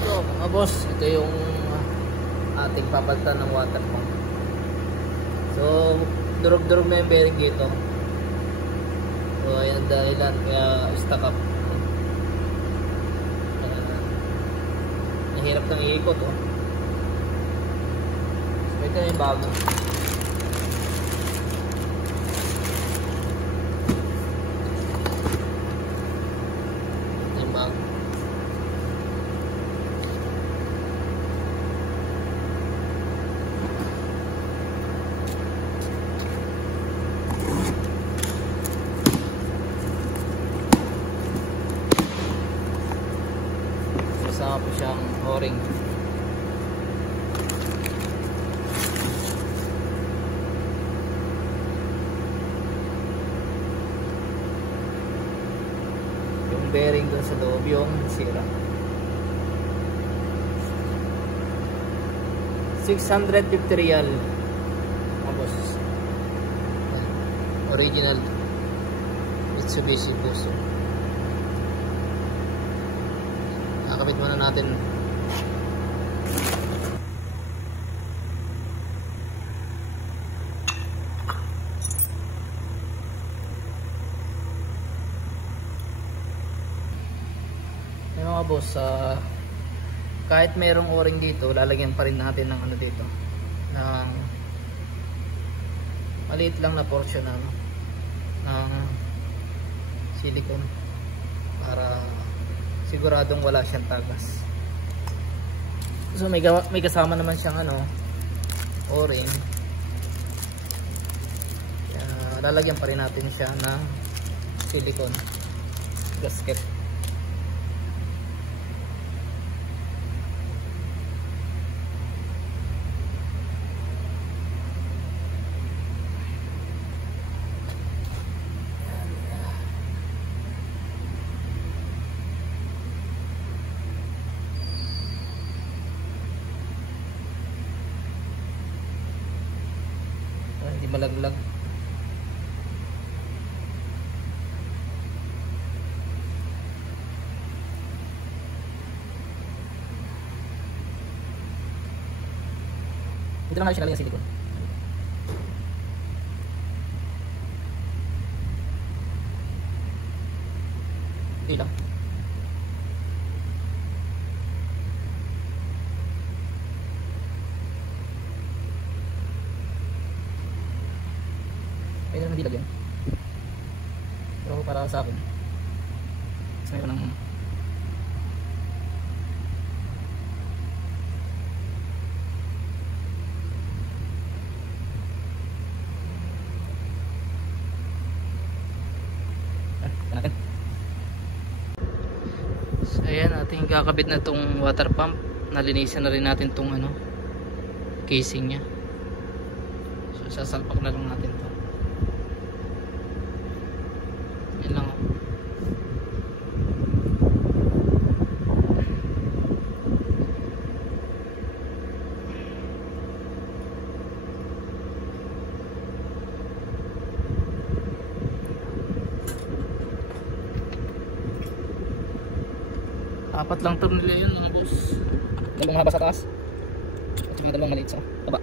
So mga boss, ito yung ating papalitan ng water pump. So durog-durog na yung bearing dito. So ayan dahilan kaya stuck up. Nahirap nang iikot oh. So ito na yung bago. Kasama po siyang o-ring. Yung bearing dun sa loob yung sira. 650 real mga boss. Original Mitsubishi Fuso. Kakabit muna natin. Yung mga boss, kahit mayroong o-ring dito, lalagyan pa rin natin ng ano dito, ng maliit lang na portion ng silicone para siguradong wala siyang tagas. So may kasama naman siyang o-ring. Lalagyan pa rin natin siya ng silicone gasket. Hindi malaglag. Ito lang siya lalagyan ng silicone. Ito lang. Pwede naman dilagyan. Pero para sa akin mas mayroon ng natin. So ayan, ating kakabit na itong water pump. Nalinisan na rin natin itong casing nya. So sasalpak na lang natin ito. Yan lang. Apat lang turn nila yun mga boss. Dalawang haba sa taas at saka dalawang maliit sa baba.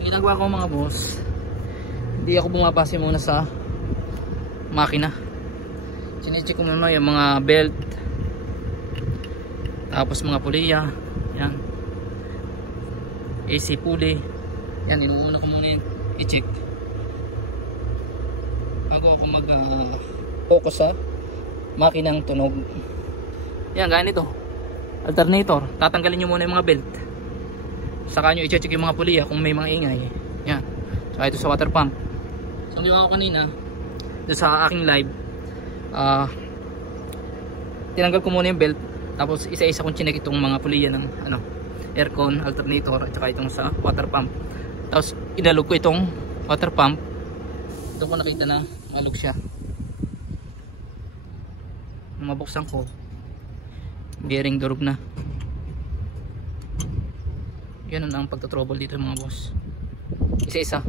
Ginagawa ko mga boss, hindi ako bumabase muna sa makina. Sinecheck ko muna yung mga belt, tapos mga puliya, yan, AC pulley, yan, inuuna ko muna yung i-check bago ako mag focus sa makinang tunog. Yan, gaya nito alternator, tatanggalin nyo muna yung mga belt, saka nyo i-check yung mga puliya kung may mga ingay. Yan. So ito sa water pump. So ang ginawa ko kanina doon sa aking live, tinanggal ko muna yung belt, tapos isa-isa kong chinek itong mga puliya ng aircon, alternator, at saka itong sa water pump. Tapos inalog ko itong water pump. Doon ko nakita na malog siya. Nung mabuksan ko, bearing durog na. Yan ang pagta-trouble dito mga boss. Isa-isa.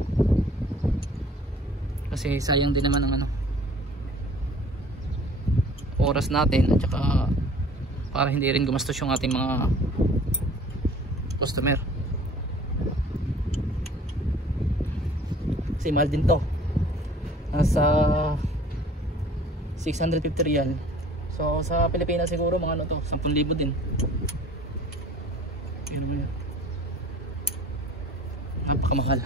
Kasi sayang din naman ang ano, oras natin, at saka para hindi rin gumastos yung ating mga customer. Kasi mahal din to, nasa 650 real. So sa Pilipinas siguro mga ano to, 10,000 din. Yun naman yan, napakamahal.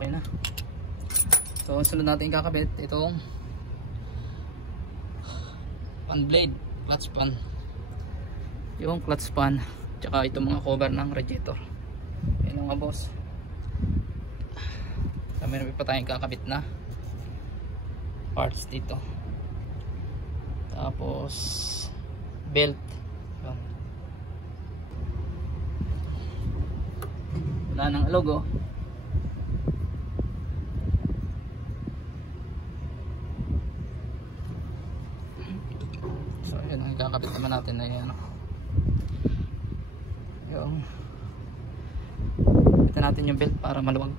Okay na. So sunod natin kakabit itong pan blade, clutch pan, yung clutch pan, tsaka itong mga cover ng radiator. Yan mga boss. So meron pa tayong kakabit na parts dito, tapos belt. Wala nang alog oh. Kakabit naman natin na yan. Yung ito natin yung belt para maluwag.